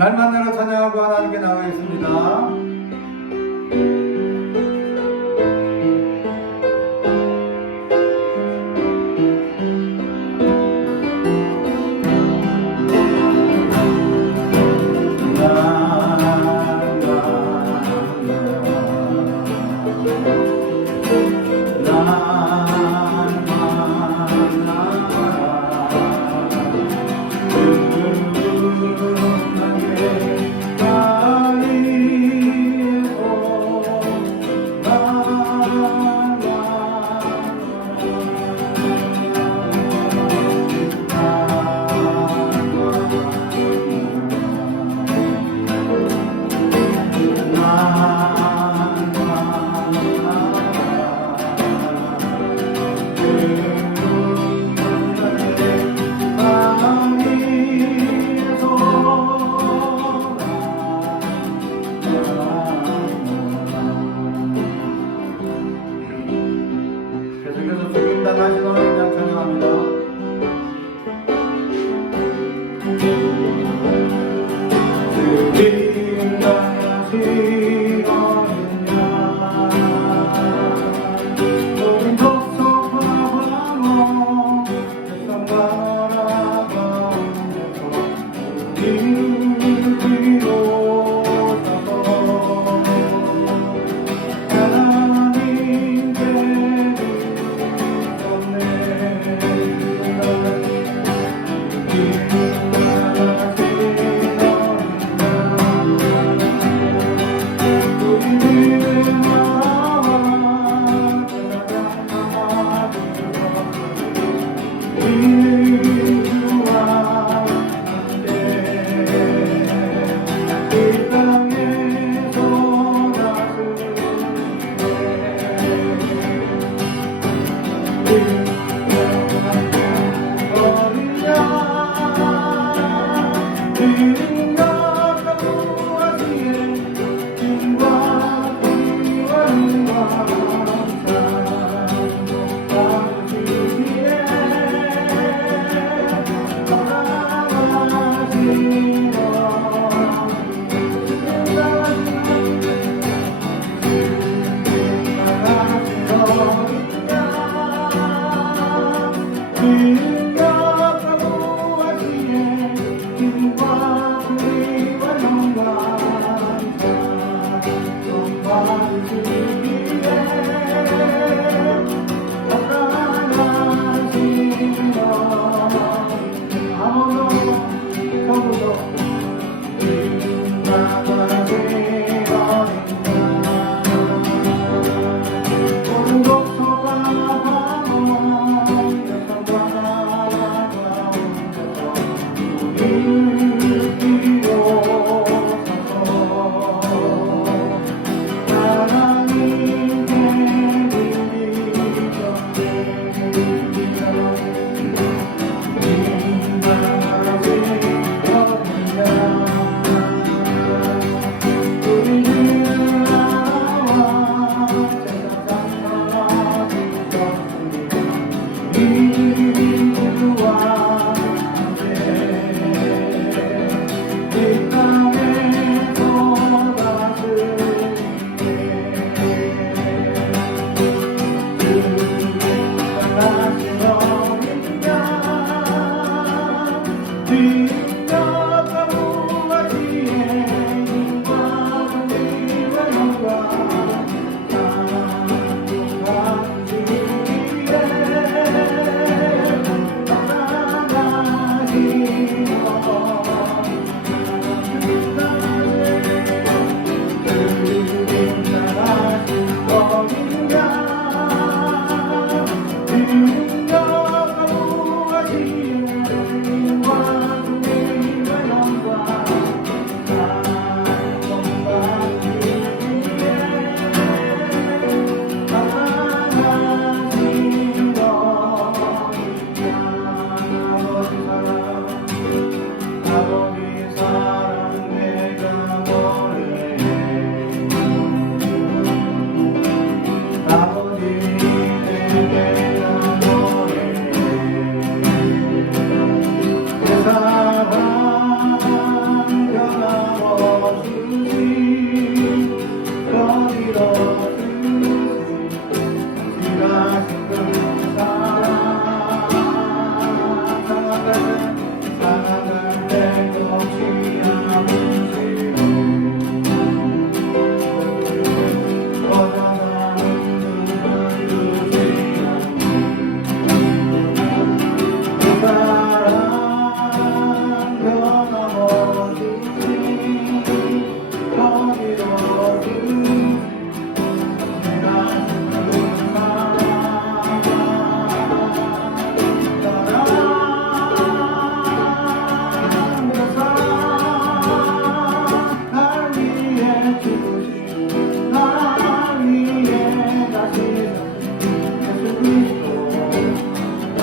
날만 나라 찬양하고 하나님께 나가겠습니다. 계속해서 죽임당하신 하나님 찬양합니다.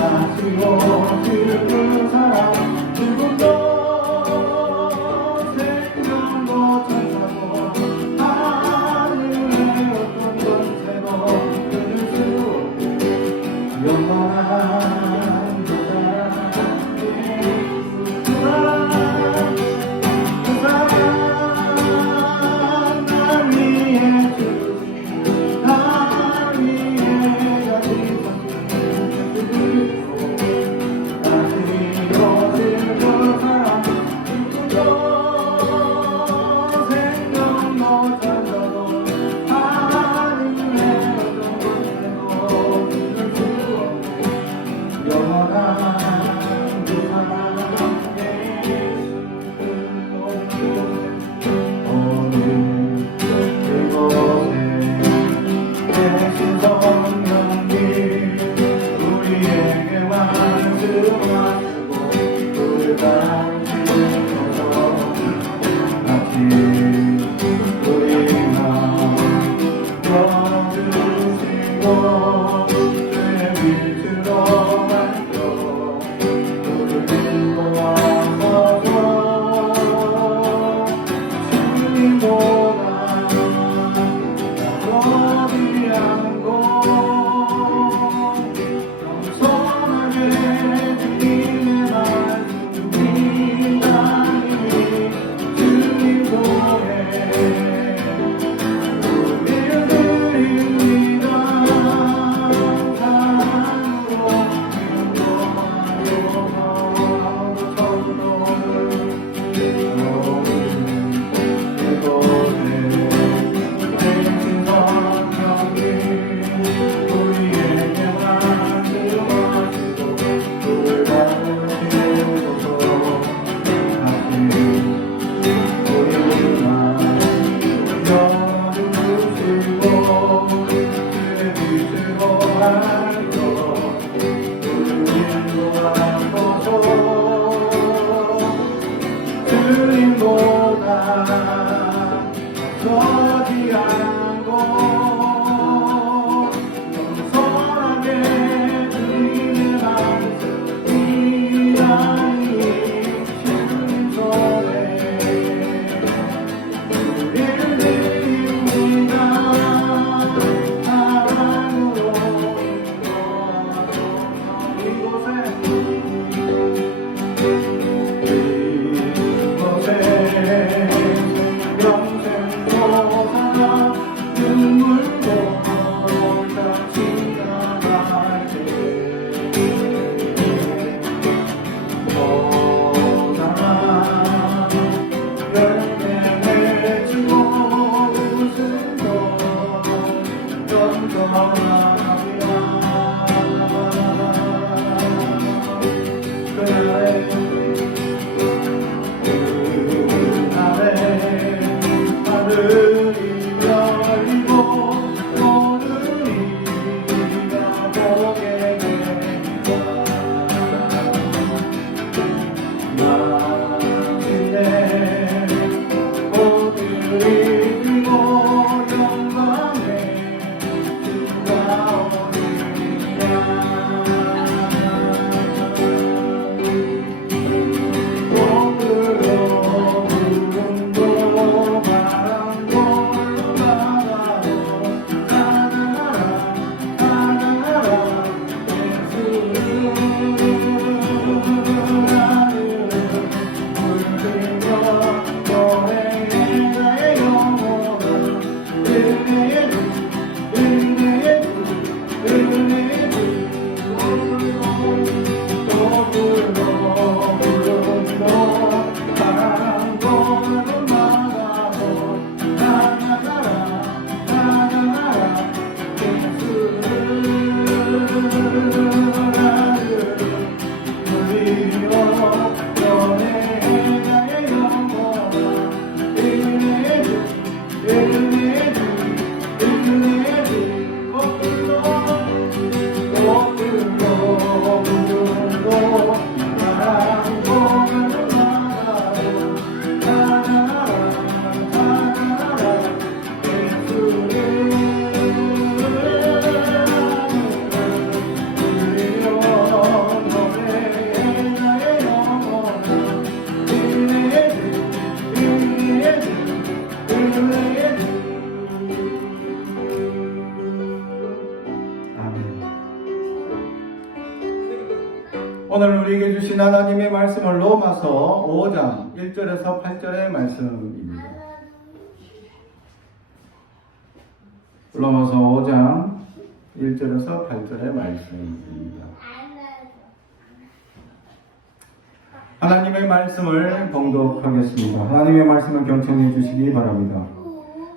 아시고 지은 사람 누구도 생명도 천사고 하늘의 어떤 권세도 끊을 수 영원한 그 사랑 날 위해 주신 날 위해 가진 오늘 우리에게 주신 하나님의 말씀을 로마서 5장 1절에서 8절의 말씀입니다. 로마서 5장 1절에서 8절의 말씀입니다. 하나님의 말씀을 봉독하겠습니다. 하나님의 말씀을 경청해 주시기 바랍니다.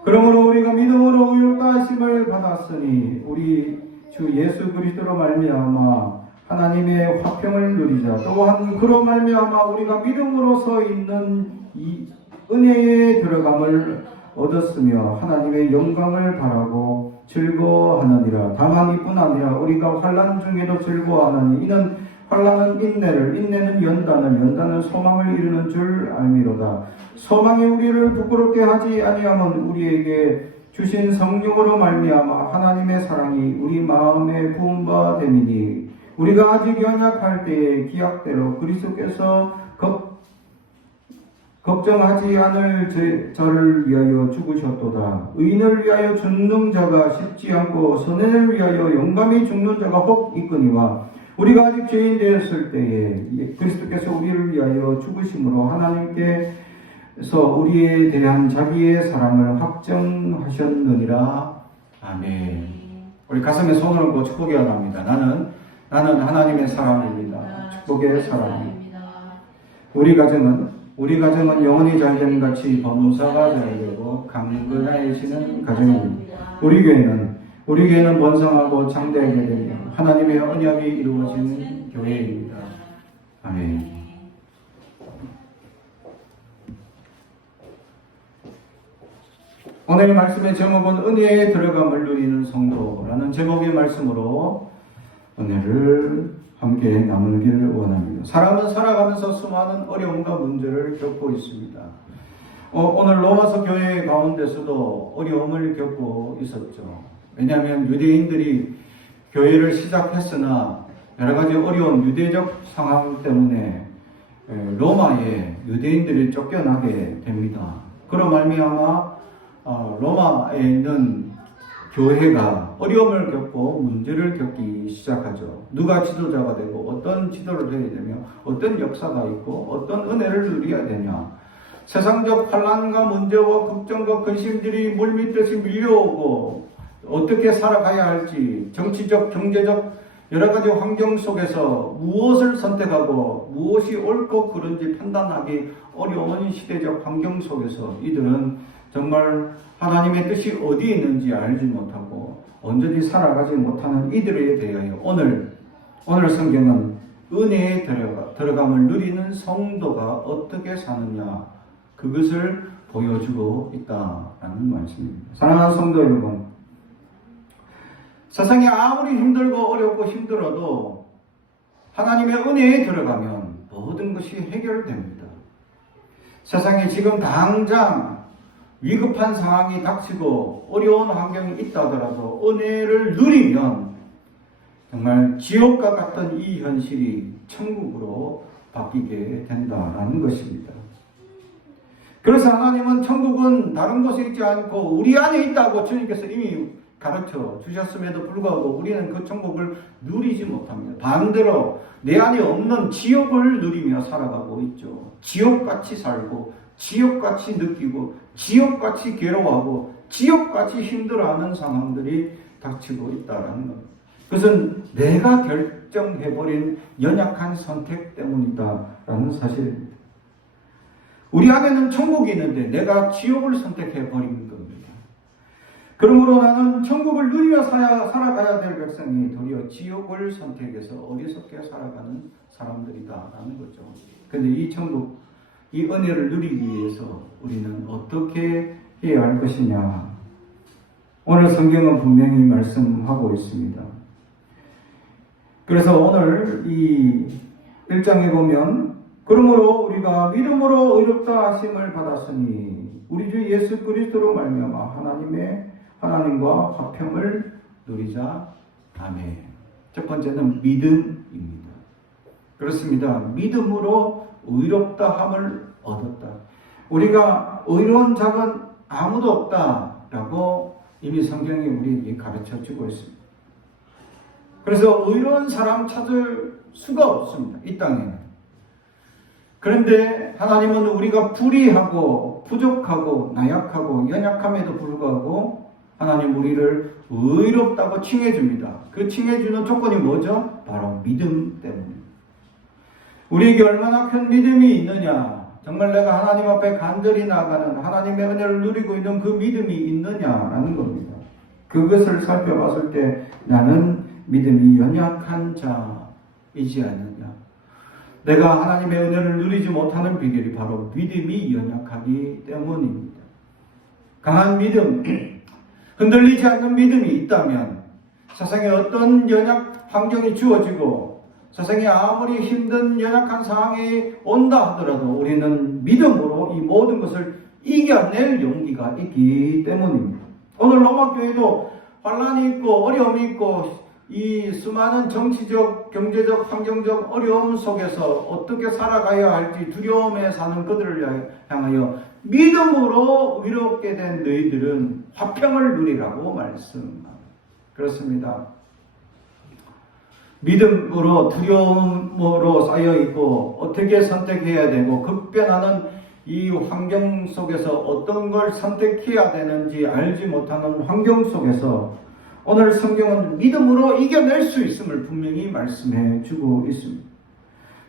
그러므로 우리가 믿음으로 의롭다 하심을 받았으니 우리 주 예수 그리스도로 말미암아 하나님의 화평을 누리자. 또한 그로 말미암아 우리가 믿음으로 서 있는 이 은혜에 들어감을 얻었으며 하나님의 영광을 바라고 즐거워하느니라. 다만 이뿐 아니라 우리가 환난 중에도 즐거워하느니 이는 환난은 인내를, 인내는 연단을, 연단은 소망을 이루는 줄 알미로다. 소망이 우리를 부끄럽게 하지 아니하면 우리에게 주신 성령으로 말미암아 하나님의 사랑이 우리 마음에 부은 바 됨이니 우리가 아직 연약할 때에 기약대로 그리스도께서 걱정하지 않을 자를 위하여 죽으셨도다. 의인을 위하여 죽는 자가 쉽지 않고 선인을 위하여 용감히 죽는 자가 혹 있거니와 우리가 아직 죄인 되었을 때에 그리스도께서 우리를 위하여 죽으심으로 하나님께서 우리에 대한 자기의 사랑을 확정하셨느니라. 아멘. 우리 가슴에 손을 얹고 축복해야 합니다. 나는 하나님의 사랑입니다. 축복의 사랑입니다. 우리 가정은 영원히 잘됨 같이 범사가 잘되고 강건해지는 가정입니다. 우리 교회는 번성하고 장대하게 되며 하나님의 언약이 이루어지는 교회입니다. 아멘. 오늘 말씀의 제목은 은혜에 들어감을 누리는 성도라는 제목의 말씀으로 은혜를 함께 나누길 원합니다. 사람은 살아가면서 수많은 어려움과 문제를 겪고 있습니다. 오늘 로마서 교회 가운데서도 어려움을 겪고 있었죠. 왜냐하면 유대인들이 교회를 시작했으나 여러 가지 어려운 유대적 상황 때문에 로마에 유대인들이 쫓겨나게 됩니다. 그로 말미암아 로마에 있는 교회가 어려움을 겪고 문제를 겪기 시작하죠. 누가 지도자가 되고 어떤 지도를 해야 되며 어떤 역사가 있고 어떤 은혜를 누려야 되냐. 세상적 환난과 문제와 걱정과 근심들이 물밀듯이 밀려오고 어떻게 살아가야 할지 정치적, 경제적 여러 가지 환경 속에서 무엇을 선택하고 무엇이 옳고 그른지 판단하기 어려운 시대적 환경 속에서 이들은 정말 하나님의 뜻이 어디에 있는지 알지 못하고 온전히 살아가지 못하는 이들에 대하여 오늘 성경은 은혜에 들어감을 누리는 성도가 어떻게 사느냐 그것을 보여주고 있다라는 말씀입니다. 사랑하는 성도 여러분, 세상이 아무리 힘들고 어렵고 힘들어도 하나님의 은혜에 들어가면 모든 것이 해결됩니다. 세상에 지금 당장 위급한 상황이 닥치고 어려운 환경이 있다 하더라도 은혜를 누리면 정말 지옥과 같던 이 현실이 천국으로 바뀌게 된다는 것입니다. 그래서 하나님은 천국은 다른 곳에 있지 않고 우리 안에 있다고 주님께서 이미 가르쳐 주셨음에도 불구하고 우리는 그 천국을 누리지 못합니다. 반대로 내 안에 없는 지옥을 누리며 살아가고 있죠. 지옥같이 살고 지옥같이 느끼고 지옥같이 괴로워하고 지옥같이 힘들어하는 상황들이 닥치고 있다는 것. 그것은 내가 결정해버린 연약한 선택 때문이다라는 사실입니다. 우리 안에는 천국이 있는데 내가 지옥을 선택해버린 겁니다. 그러므로 나는 천국을 누리며 살아가야 될 백성이 도리어 지옥을 선택해서 어리석게 살아가는 사람들이다라는 거죠. 그런데 이 천국, 이 은혜를 누리기 위해서 우리는 어떻게 해야 할 것이냐. 오늘 성경은 분명히 말씀하고 있습니다. 그래서 오늘 이 1장에 보면 그러므로 우리가 믿음으로 의롭다 하심을 받았으니 우리 주 예수 그리스도로 말미암아 하나님과 화평을 누리자. 아멘. 첫 번째는 믿음입니다. 그렇습니다. 믿음으로 의롭다함을 얻었다. 우리가 의로운 자가 아무도 없다라고 이미 성경이 우리에게 가르쳐 주고 있습니다. 그래서 의로운 사람 찾을 수가 없습니다. 이 땅에는. 그런데 하나님은 우리가 불의하고 부족하고 나약하고 연약함에도 불구하고 하나님 우리를 의롭다고 칭해줍니다. 그 칭해주는 조건이 뭐죠? 바로 믿음 때문입니다. 우리에게 얼마나 큰 믿음이 있느냐, 정말 내가 하나님 앞에 간절히 나아가는 하나님의 은혜를 누리고 있는 그 믿음이 있느냐라는 겁니다. 그것을 살펴봤을 때 나는 믿음이 연약한 자이지 않느냐. 내가 하나님의 은혜를 누리지 못하는 비결이 바로 믿음이 연약하기 때문입니다. 강한 믿음, 흔들리지 않는 믿음이 있다면 세상에 어떤 연약 환경이 주어지고 세상에 아무리 힘든 연약한 상황이 온다 하더라도 우리는 믿음으로 이 모든 것을 이겨낼 용기가 있기 때문입니다. 오늘 로마교회도 환란이 있고 어려움이 있고 이 수많은 정치적, 경제적, 환경적 어려움 속에서 어떻게 살아가야 할지 두려움에 사는 그들을 향하여 믿음으로 위롭게 된 너희들은 화평을 누리라고 말씀합니다. 그렇습니다. 믿음으로 두려움으로 쌓여있고 어떻게 선택해야 되고 급변하는 이 환경 속에서 어떤 걸 선택해야 되는지 알지 못하는 환경 속에서 오늘 성경은 믿음으로 이겨낼 수 있음을 분명히 말씀해 주고 있습니다.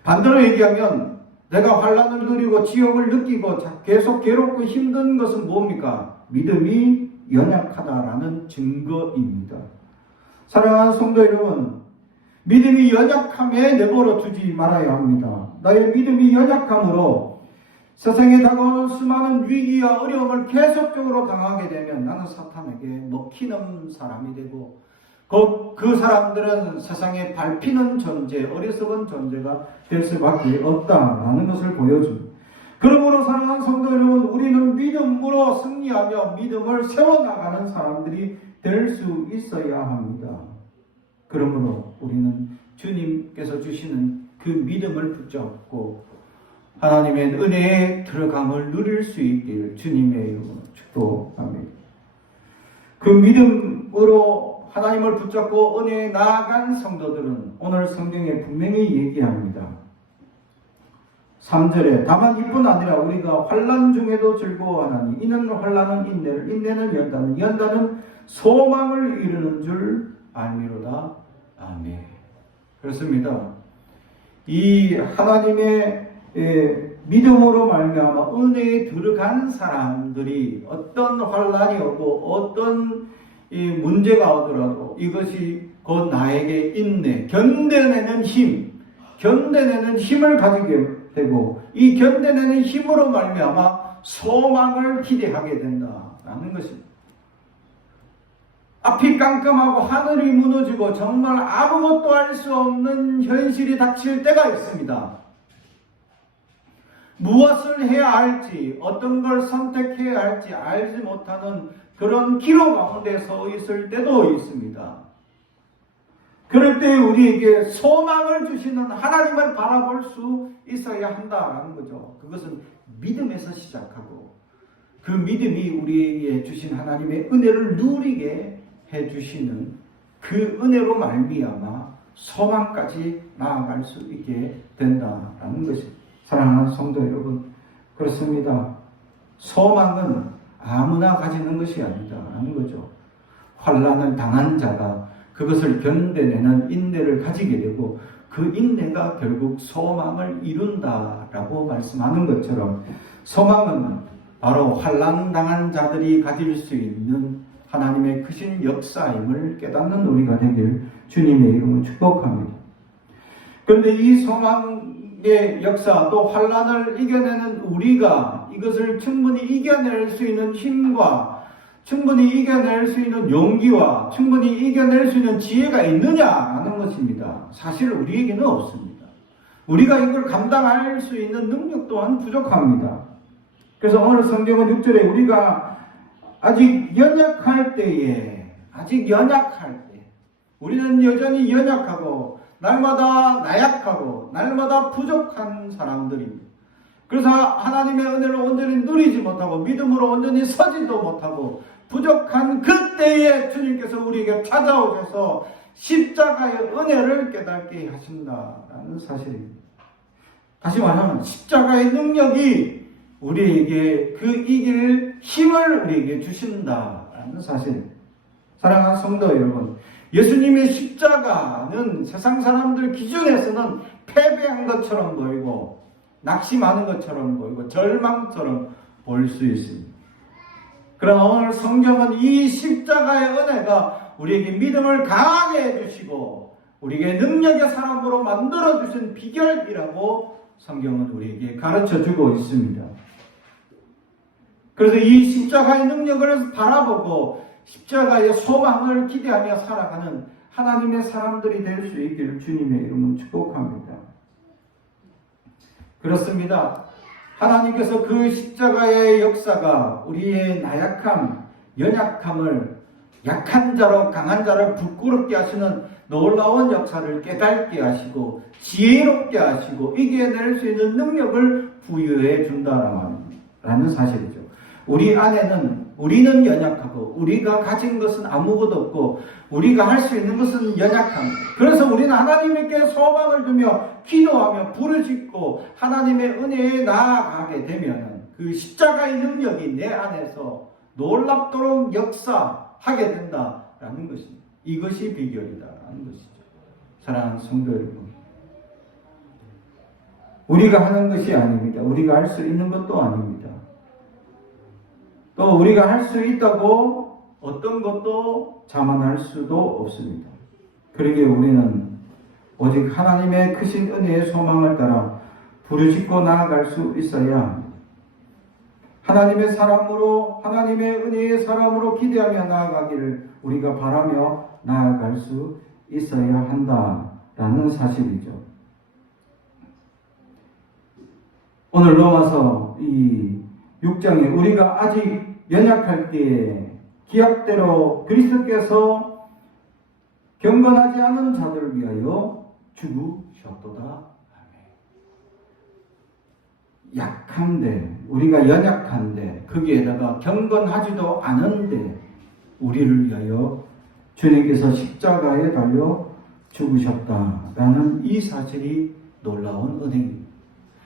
반대로 얘기하면 내가 환난을 누리고 지옥을 느끼고 계속 괴롭고 힘든 것은 뭡니까? 믿음이 연약하다라는 증거입니다. 사랑하는 성도 여러분, 믿음이 연약함에 내버려 두지 말아야 합니다. 나의 믿음이 연약함으로 세상에 다가오는 수많은 위기와 어려움을 계속적으로 당하게 되면 나는 사탄에게 먹히는 사람이 되고 그 사람들은 세상에 밟히는 존재, 어리석은 존재가 될 수밖에 없다라는 것을 보여줍니다. 그러므로 사랑하는 성도 여러분, 우리는 믿음으로 승리하며 믿음을 세워나가는 사람들이 될 수 있어야 합니다. 그러므로 우리는 주님께서 주시는 그 믿음을 붙잡고 하나님의 은혜에 들어감을 누릴 수 있기를 주님의 이름으로 축복합니다. 그 믿음으로 하나님을 붙잡고 은혜에 나아간 성도들은 오늘 성경에 분명히 얘기합니다. 3절에 다만 이뿐 아니라 우리가 환난 중에도 즐거워하나니 이는 환난은 인내를, 인내는 연단을, 연단은 소망을 이루는 줄 알미로다. 아멘. 그렇습니다. 이 하나님의 믿음으로 말미암아 은혜에 들어간 사람들이 어떤 환난이 오고 어떤 문제가 오더라도 이것이 곧 나에게 인내, 견뎌내는 힘, 견뎌내는 힘을 가지게 되고 이 견뎌내는 힘으로 말미암아 소망을 기대하게 된다라는 것입니다. 앞이 깜깜하고 하늘이 무너지고 정말 아무것도 할 수 없는 현실이 닥칠 때가 있습니다. 무엇을 해야 할지, 어떤 걸 선택해야 할지 알지 못하는 그런 기로 가운데 서 있을 때도 있습니다. 그럴 때 우리에게 소망을 주시는 하나님을 바라볼 수 있어야 한다라는 거죠. 그것은 믿음에서 시작하고 그 믿음이 우리에게 주신 하나님의 은혜를 누리게 해주시는 그 은혜로 말미암아 소망까지 나아갈 수 있게 된다라는 것입니다. 사랑하는 성도 여러분, 그렇습니다. 소망은 아무나 가지는 것이 아니다라는 거죠. 환난을 당한 자가 그것을 견뎌내는 인내를 가지게 되고 그 인내가 결국 소망을 이룬다라고 말씀하는 것처럼 소망은 바로 환난 당한 자들이 가질 수 있는 하나님의 크신 역사임을 깨닫는 우리가 되길 주님의 이름으로 축복합니다. 그런데 이 소망의 역사 또 환난을 이겨내는 우리가 이것을 충분히 이겨낼 수 있는 힘과 충분히 이겨낼 수 있는 용기와 충분히 이겨낼 수 있는 지혜가 있느냐라는 것입니다. 사실 우리에게는 없습니다. 우리가 이걸 감당할 수 있는 능력 또한 부족합니다. 그래서 오늘 성경은 6절에 우리가 아직 연약할 때 우리는 여전히 연약하고 날마다 나약하고 날마다 부족한 사람들입니다. 그래서 하나님의 은혜를 온전히 누리지 못하고 믿음으로 온전히 서지도 못하고 부족한 그때에 주님께서 우리에게 찾아오셔서 십자가의 은혜를 깨닫게 하신다라는 사실입니다. 다시 말하면 십자가의 능력이 우리에게 그 이길 힘을 우리에게 주신다라는 사실. 사랑하는 성도 여러분, 예수님의 십자가는 세상 사람들 기준에서는 패배한 것처럼 보이고 낙심하는 것처럼 보이고 절망처럼 보일 수 있습니다. 그러나 오늘 성경은 이 십자가의 은혜가 우리에게 믿음을 강하게 해주시고 우리에게 능력의 사람으로 만들어주신 비결이라고 성경은 우리에게 가르쳐주고 있습니다. 그래서 이 십자가의 능력을 바라보고 십자가의 소망을 기대하며 살아가는 하나님의 사람들이 될 수 있기를 주님의 이름으로 축복합니다. 그렇습니다. 하나님께서 그 십자가의 역사가 우리의 나약함, 연약함을 약한 자로 강한 자를 부끄럽게 하시는 놀라운 역사를 깨닫게 하시고 지혜롭게 하시고 이겨낼 수 있는 능력을 부여해 준다라는 사실이죠. 우리 안에는 우리는 연약하고 우리가 가진 것은 아무것도 없고 우리가 할 수 있는 것은 연약합니다. 그래서 우리는 하나님께 소망을 두며 기도하며 부르짖고 하나님의 은혜에 나아가게 되면 그 십자가의 능력이 내 안에서 놀랍도록 역사하게 된다라는 것입니다. 이것이 비결이다라는 것이죠. 사랑하는 성도 여러분, 우리가 하는 것이 아닙니다. 우리가 할 수 있는 것도 아닙니다. 또 우리가 할 수 있다고 어떤 것도 자만할 수도 없습니다. 그러기에 우리는 오직 하나님의 크신 은혜의 소망을 따라 부르짖고 나아갈 수 있어야 합니다. 하나님의 사람으로 하나님의 은혜의 사람으로 기대하며 나아가기를 우리가 바라며 나아갈 수 있어야 한다라는 사실이죠. 오늘 로마서 이 6장에 우리가 아직 연약할 때에 기약대로 그리스도께서 경건하지 않은 자들을 위하여 죽으셨도다. 약한데, 우리가 연약한데, 거기에다가 경건하지도 않은데 우리를 위하여 주님께서 십자가에 달려 죽으셨다라는 이 사실이 놀라운 은혜입니다.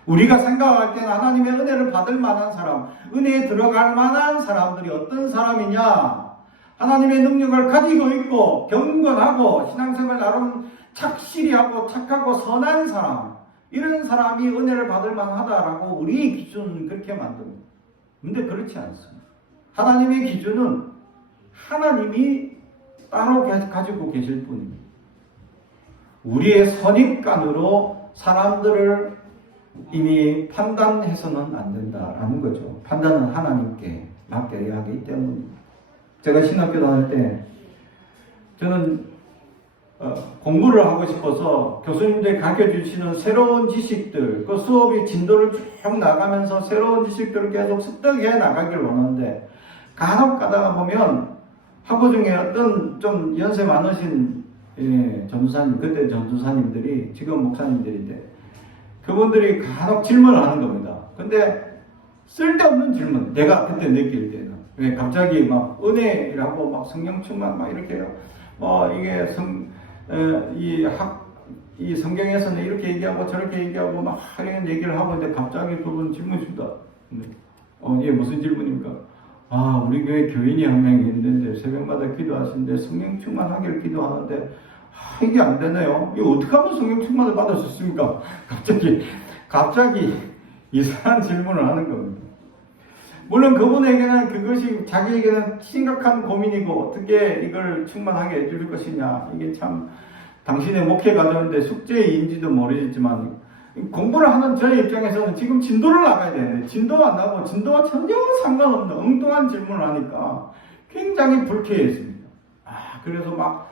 우리가 생각할 때는 하나님의 은혜를 받을 만한 사람, 은혜에 들어갈 만한 사람들이 어떤 사람이냐? 하나님의 능력을 가지고 있고 경건하고 신앙생활 나름 착실히 하고 착하고 선한 사람, 이런 사람이 은혜를 받을 만하다라고 우리 기준은 그렇게 만듭니다. 근데 그렇지 않습니다. 하나님의 기준은 하나님이 따로 가지고 계실 뿐입니다. 우리의 선입관으로 사람들을 이미 판단해서는 안 된다라는 거죠. 판단은 하나님께 맡겨야 하기 때문입니다. 제가 신학교 다닐 때 저는 공부를 하고 싶어서 교수님들이 가르쳐주시는 새로운 지식들, 그 수업이 진도를 쭉 나가면서 새로운 지식들을 계속 습득해 나가길 원하는데 간혹 가다가 보면 학부 중에 어떤 좀 연세 많으신 전도사님, 그때 전도사님들이 지금 목사님들인데 그분들이 간혹 질문을 하는 겁니다. 근데 쓸데없는 질문, 내가 그때 느낄 때는 왜 갑자기 막 은혜라고 막 성령 충만 막 이렇게 해요. 이게 이 성경에서는 이렇게 얘기하고 저렇게 얘기하고 막 이런 얘기를 하고 있는데 갑자기 그분 질문 줍니다. 이게 무슨 질문입니까? 우리 교회 교인이 한 명이 있는데 새벽마다 기도하시는데 성령 충만하기를 기도하는데 이게 안 되네요. 이거 어떻게 하면 성령 충만을 받을 수 있습니까? 갑자기 이상한 질문을 하는 겁니다. 물론 그분에게는 그것이 자기에게는 심각한 고민이고 어떻게 이걸 충만하게 해줄 것이냐. 이게 참 당신의 목회 과정인데 숙제인지도 모르겠지만 공부를 하는 저의 입장에서는 지금 진도를 나가야 되는데 진도가 안 나고 진도와 전혀 상관없는 엉뚱한 질문을 하니까 굉장히 불쾌했습니다. 그래서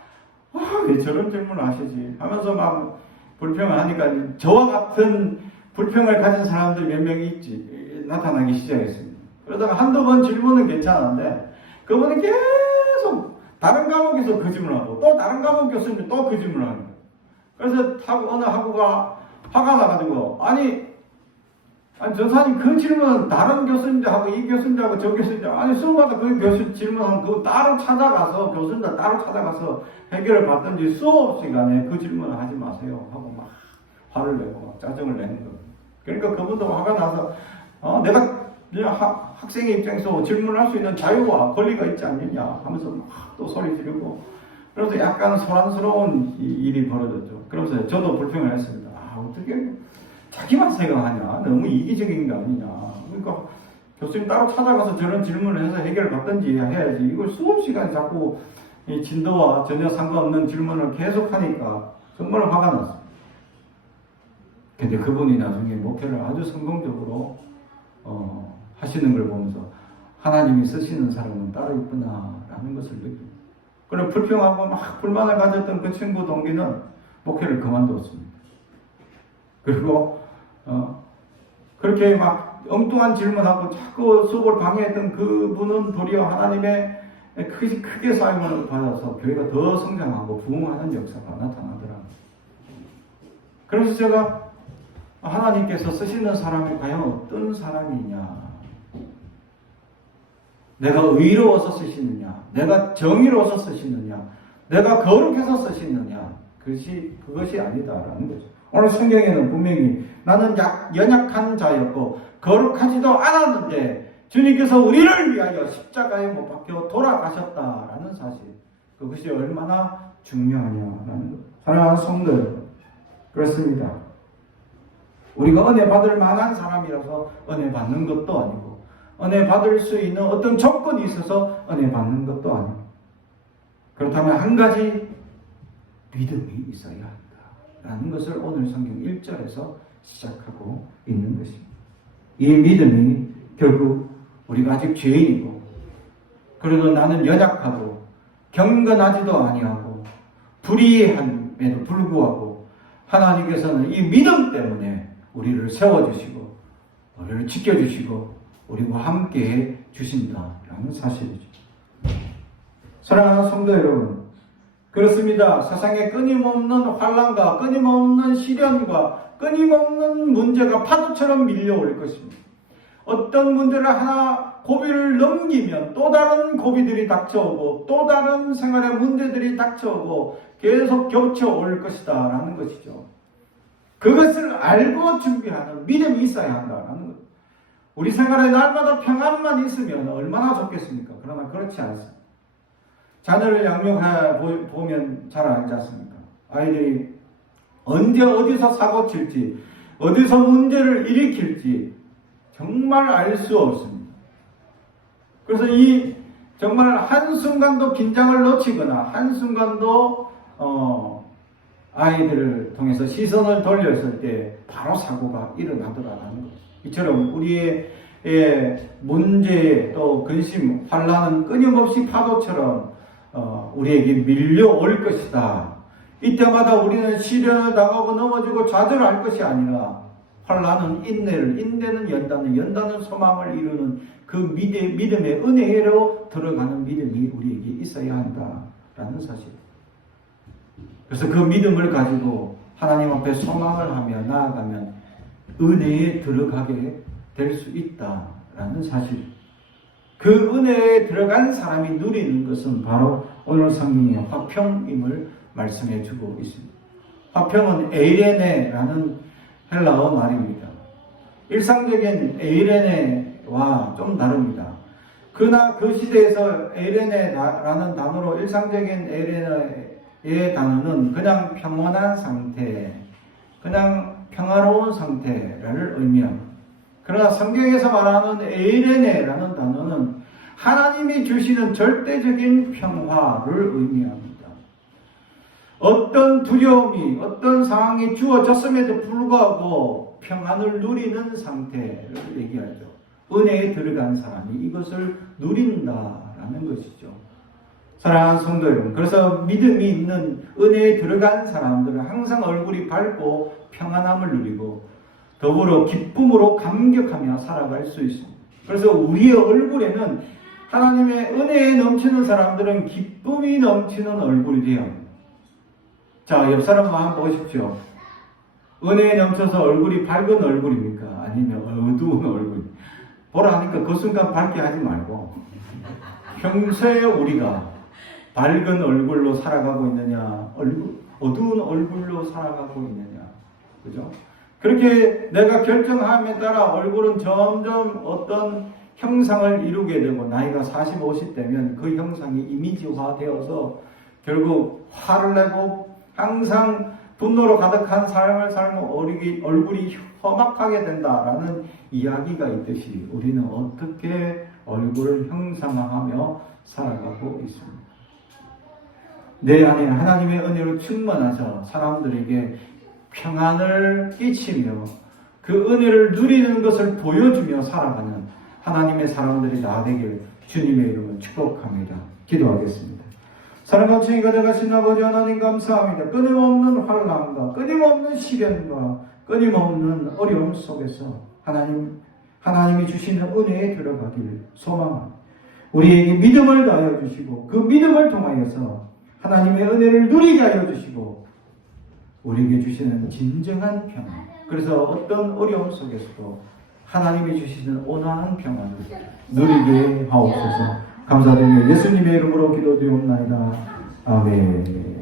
왜 저런 질문을 하시지 하면서 막 불평을 하니까 저와 같은 불평을 가진 사람들이 몇 명이 나타나기 시작했습니다. 그러다가 한두 번 질문은 괜찮았는데 그분은 계속 다른 과목에서 그 질문을 하고 또 다른 과목 교수님이 또 그 질문을 하는 거예요. 그래서 어느 학우가 화가 나가지고 아니, 전사님 그 질문은 다른 교수님들하고 이 교수님들하고 저 교수님들, 아니, 수업마다 그 교수 질문하면 그거 따로 찾아가서, 교수님들 따로 찾아가서 해결을 받든지 수업 시간에 그 질문을 하지 마세요. 하고 막 화를 내고 막 짜증을 내는 거예요. 그러니까 그분도 화가 나서, 내가 학생의 입장에서 질문할 수 있는 자유와 권리가 있지 않느냐 하면서 막 또 소리 지르고, 그래서 약간 소란스러운 일이 벌어졌죠. 그러면서 저도 불평을 했습니다. 어떻게 자기만 생각하냐? 너무 이기적인 거 아니냐? 그러니까 교수님 따로 찾아가서 저런 질문을 해서 해결을 받든지 해야지. 이걸 수업 시간에 자꾸 이 진도와 전혀 상관없는 질문을 계속하니까 정말 화가 났어요. 근데 그분이 나중에 목회를 아주 성공적으로 하시는 걸 보면서 하나님이 쓰시는 사람은 따로 있구나라는 것을 느끼고, 그런 불평하고 막 불만을 가졌던 그 친구 동기는 목회를 그만두었습니다. 그리고 그렇게 막 엉뚱한 질문하고 자꾸 수업을 방해했던 그분은 도리어 하나님의 크게 사용을 받아서 교회가 더 성장하고 부흥하는 역사가 나타나더라고요. 그래서 제가 하나님께서 쓰시는 사람이 과연 어떤 사람이냐, 내가 의로워서 쓰시느냐, 내가 정의로워서 쓰시느냐, 내가 거룩해서 쓰시느냐, 그것이 아니다라는 거죠. 오늘 성경에는 분명히 나는 연약한 자였고 거룩하지도 않았는데 주님께서 우리를 위하여 십자가에 못 박혀 돌아가셨다라는 사실, 그것이 얼마나 중요하냐라는 것. 사랑하는 성도 여러분, 그렇습니다. 우리가 은혜 받을 만한 사람이라서 은혜 받는 것도 아니고, 은혜 받을 수 있는 어떤 조건이 있어서 은혜 받는 것도 아니고, 그렇다면 한 가지 믿음이 있어야 한다라는 것을 오늘 성경 1절에서 시작하고 있는 것입니다. 이 믿음이 결국 우리가 아직 죄인이고, 그래도 나는 연약하고 경건하지도 아니하고 불의함에도 불구하고 하나님께서는 이 믿음 때문에 우리를 세워주시고 우리를 지켜주시고 우리와 함께 주신다라는 사실이죠. 사랑하는 성도 여러분, 그렇습니다. 세상에 끊임없는 환난과 끊임없는 시련과 끊임없는 문제가 파도처럼 밀려올 것입니다. 어떤 문제를 하나 고비를 넘기면 또 다른 고비들이 닥쳐오고 또 다른 생활의 문제들이 닥쳐오고 계속 겹쳐올 것이다 라는 것이죠. 그것을 알고 준비하는 믿음이 있어야 한다는 것. 우리 생활에 날마다 평안만 있으면 얼마나 좋겠습니까? 그러나 그렇지 않습니다. 자녀를 양육해 보면 잘 알지 않습니까? 아이들이 언제 어디서 사고 칠지, 어디서 문제를 일으킬지 정말 알 수 없습니다. 그래서 이 정말 한순간도 긴장을 놓치거나 한순간도 아이들을 통해서 시선을 돌렸을 때 바로 사고가 일어나더라는 것. 이처럼 우리의 문제 또 근심, 환난은 끊임없이 파도처럼 우리에게 밀려올 것이다. 이때마다 우리는 시련을 당하고 넘어지고 좌절할 것이 아니라 환난은 인내는 연단은 소망을 이루는 그 믿음의 은혜로 들어가는 믿음이 우리에게 있어야 한다라는 사실. 그래서 그 믿음을 가지고 하나님 앞에 소망을 하며 나아가면 은혜에 들어가게 될 수 있다라는 사실. 그 은혜에 들어간 사람이 누리는 것은 바로 오늘 성경의 화평임을 말씀해 주고 있습니다. 화평은 에이레네라는 헬라어 말입니다. 일상적인 에이레네와 좀 다릅니다. 그러나 그 시대에서 에이레네라는 단어로 일상적인 에이레네의 단어는 그냥 평온한 상태, 그냥 평화로운 상태를 의미합니다. 그러나 성경에서 말하는 에이레네라는 단어는 하나님이 주시는 절대적인 평화를 의미합니다. 어떤 두려움이, 어떤 상황이 주어졌음에도 불구하고 평안을 누리는 상태를 얘기하죠. 은혜에 들어간 사람이 이것을 누린다라는 것이죠. 사랑하는 성도 여러분, 그래서 믿음이 있는 은혜에 들어간 사람들은 항상 얼굴이 밝고 평안함을 누리고 더불어 기쁨으로 감격하며 살아갈 수 있습니다. 그래서 우리의 얼굴에는 하나님의 은혜에 넘치는 사람들은 기쁨이 넘치는 얼굴이 되어야 합니다. 자, 옆 사람 한번 보십시오. 은혜에 넘쳐서 얼굴이 밝은 얼굴입니까? 아니면 어두운 얼굴. 보라 하니까 그 순간 밝게 하지 말고 평소에 우리가 밝은 얼굴로 살아가고 있느냐, 어두운 얼굴로 살아가고 있느냐, 그죠? 그렇게 내가 결정함에 따라 얼굴은 점점 어떤 형상을 이루게 되고 나이가 40, 50 되면 그 형상이 이미지화 되어서 결국 화를 내고 항상 분노로 가득한 삶을 살면 얼굴이 험악하게 된다라는 이야기가 있듯이 우리는 어떻게 얼굴을 형상화하며 살아가고 있습니다. 내 안에 하나님의 은혜로 충만하셔 사람들에게 평안을 끼치며 그 은혜를 누리는 것을 보여주며 살아가는 하나님의 사람들이 다 되길 주님의 이름으로 축복합니다. 기도하겠습니다. 사랑과 주의가 되가신 아버지 하나님 감사합니다. 끊임없는 환난과 끊임없는 시련과 끊임없는 어려움 속에서 하나님이 주시는 은혜에 들어가길 소망합니다. 우리에게 믿음을 다하여 주시고 그 믿음을 통하여서 하나님의 은혜를 누리게 하여 주시고 우리에게 주시는 진정한 평안, 그래서 어떤 어려움 속에서도 하나님이 주시는 온화한 평안을 누리게 하옵소서. 감사드리며 예수님의 이름으로 기도드리옵나이다. 아멘.